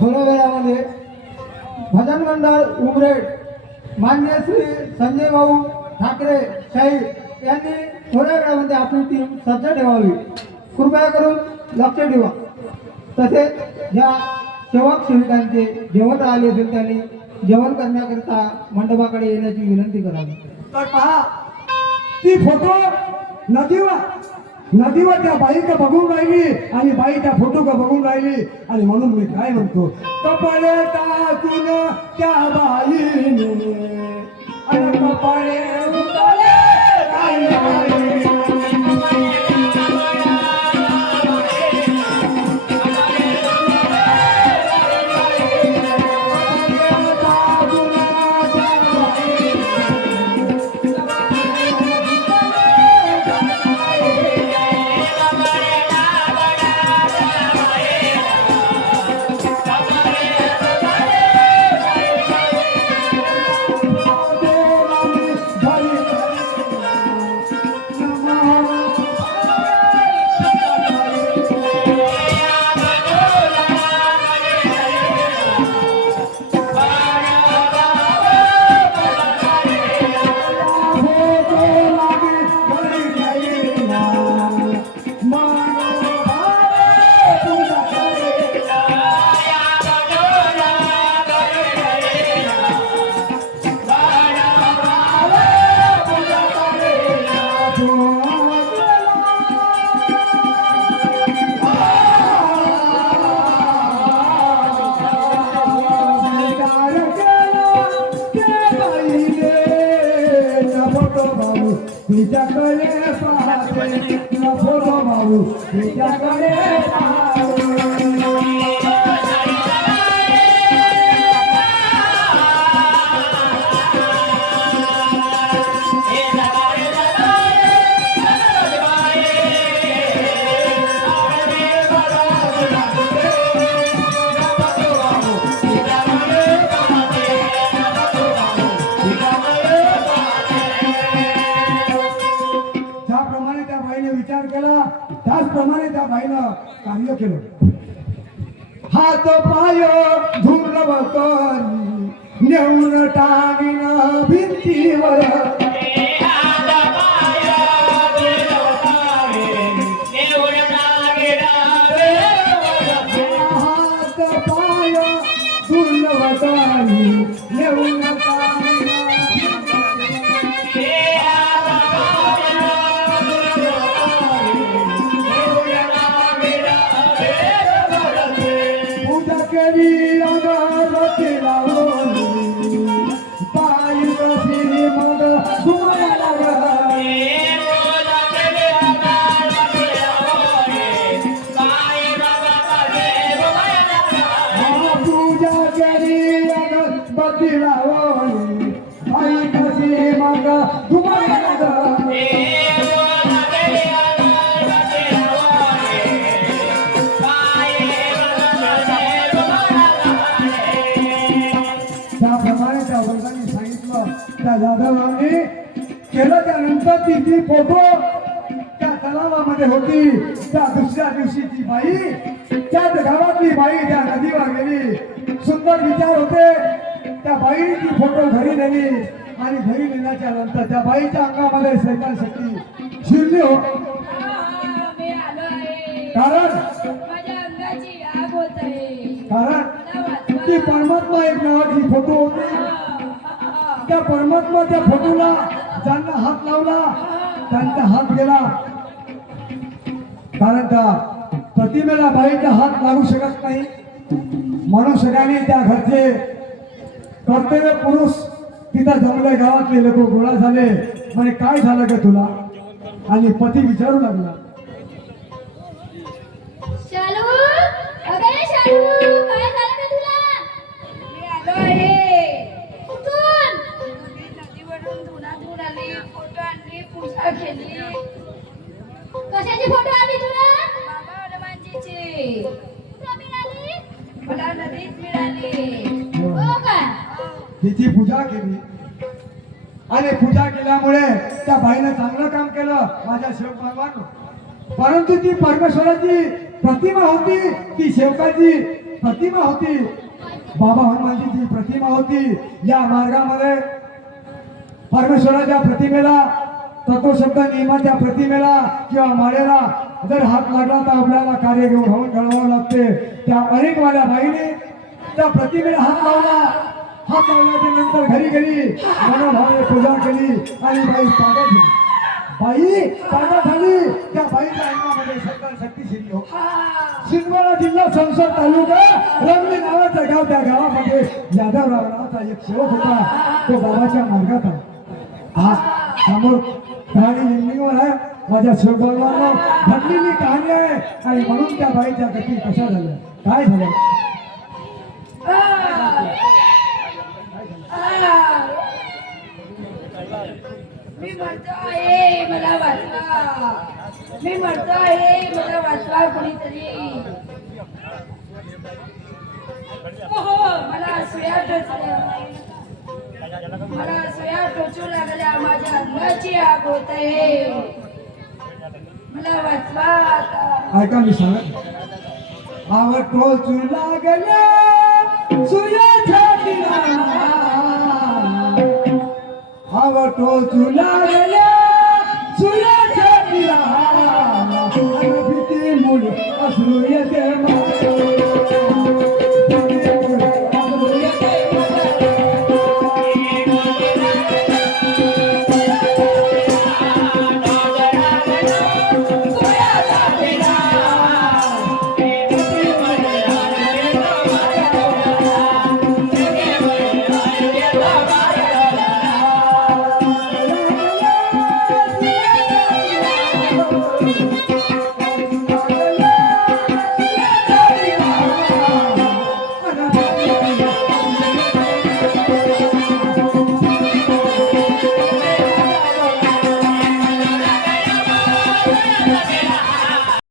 थोड्या वेळामध्ये भजन मंडळ उमरेड मान्य श्री संजय भाऊ ठाकरे शाहीर यांनी थोड्या वेळामध्ये आपली टीम सज्ज ठेवावी, कृपया करून लक्ष ठेवा. तसेच ज्या सेवक सेविकांचे जेवण राहिले असेल त्यांनी जेवण करण्याकरिता मंडपाकडे येण्याची विनंती करावी. तर पहा ती फोटो नदीवर त्या बाईका बघून राहिली आणि बाई त्या फोटो का बघून राहिली आणि म्हणून मी काय म्हणतो, कपडे टाकून त्या बाईने आणि कपडे उतरले राहिले. तिच्याकडे पाहते फोटो भाऊ तिच्याकडे त्याचप्रमाणे त्या बाईनं कार्य केलं. हात पाय धुरव करी नेऊन टांगीन भिंतीवर, हात पाय धुरव करी नेऊन यादवांनी केलं. त्यानंतर ती फोटो त्या तलावामध्ये होती. त्या दुसऱ्या दिवशी ती बाई त्याच गावातली बाई त्या नदीवर गेली. सुंदर विचार होते. त्या बाईने ती फोटो घरी नेली आणि घरी नेल्याच्या नंतर त्या बाईच्या अंगामध्ये सैतान शक्ती शिरली हो. कारण ती परमात्मा एक नावाची फोटो होती. त्या परमात्माच्या फोटोला ज्यांना हात लावला त्यांचा हात गेला. कारण त्या प्रतिमेला बाईचा हात लागू शकत नाही. म्हणून सगळ्यांनी त्या घरचे कर्तव्य पुरुष तिथं जमले. गावातले लोक गोळा झाले. म्हणे काय झालं का तुला? आणि पती विचारू लागला, शालू, अगं शालू, काय झालं का तुला? मी आलो आहे. कुठून? मी नदीवरून धुना धुवून आली, फोटो आणली, पूजा केली. कशाची फोटो आणली तुला? बाबा हनुमानजीची. कुठं मिळाली? मला नदीत मिळाली. हो का? तिची पूजा केली आणि पूजा केल्यामुळे त्या बाईने चांगलं काम केलं माझ्या सेवकांवर. परंतु ती परमेश्वराची प्रतिमा होती. ती सेवकाची प्रतिमा होती, बाबा हनुमानची जी प्रतिमा होती, या मार्गामध्ये परमेश्वराच्या प्रतिमेला, तत्वशब्द नियमाच्या प्रतिमेला किंवा माळेला जर हात लागला तर आपल्याला कार्य घेऊन होऊन घडवावं लागते. त्या अनेक वाल्या बाईने त्या प्रतिमेला हात लावला. हात लावल्याच्या नंतर घरी गेली, मनोभावे पूजा केली आणि बाई पागा झाली. बाई पागा झाली. त्या बाईच्या अंगामध्ये सत्ता शक्तिशाली हो. शिंदवाडा जिल्हा संसद तालुका रंगली नावाचं गाव. त्या गावामध्ये यादवराव नावाचा एक सेवक होता. तो बाबाच्या मार्गात आला. हा समोर कहाणी लिंबिंगवर आहे. माझ्या शिवबाबांना घडलेली कहाणी आहे. आणि म्हणून त्या बाईच्या गती कशा झाल्या, काय झालं? मी म्हणतो आहे मला वाचवा, मी म्हणतो आहे मला वाचवा कोणीतरी. मला सुया टोचल्या, मला सुया टोचू लागल्या, माझ्या अंगाची आग होत आहे. मला वाचवा आता. ऐका मी सांगत, आव टोचू लागल्या सुयाच्या दिला, आव टोचू लागल्या सुयाच्या दिला, भीती मुल असू येते